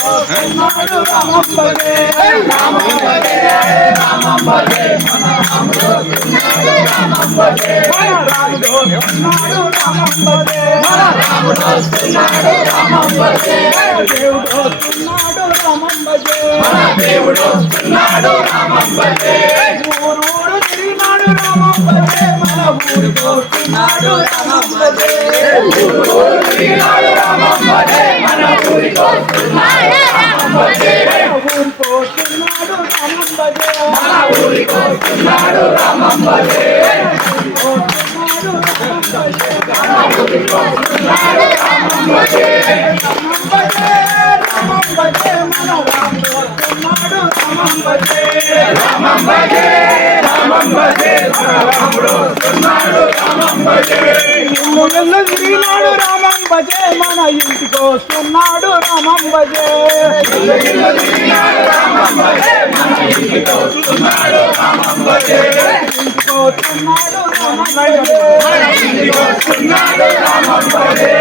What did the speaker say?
వస్తున్నాడు రామం భజే రామం భజే రామం భజే మన రాముడు వస్తున్నాడు రామం భజే మన రాముడు వస్తున్నాడు రామం భజే మన రాముడు వస్తున్నాడు రామం భజే దేవుడు వస్తున్నాడు రామం భజే మన దేవుడు వస్తున్నాడు రామం భజే ఊరూరు తిరిగినాడు రామం భజే మన ఊరికి వస్తున్నాడు రామం భజే ఊరూరు తిరిగినాడు రామం భజే మన ఊరికి వస్తున్నాడు రామం భజే ఊరికి వస్తున్నాడు రామం భజే మన ఊరికి వస్తున్నాడు రామం భజే రామం భజే రామం భజే మన రాముడు వస్తున్నాడు రామం భజే రామం భజే రామం భజే మన రాముడు వస్తున్నాడు రామం భజే ఇల్లు తిరిగినాడు రామం భజే మన ఇంటికి వస్తున్నాడు రామం భజే ఇల్లు తిరిగినాడు రామం భజే మన ఇంటికి వస్తున్నాడు రామం భజే ఇంటికి వస్తున్నాడు రామం భజే మన ఇంటికి వస్తున్నాడు రామం భజే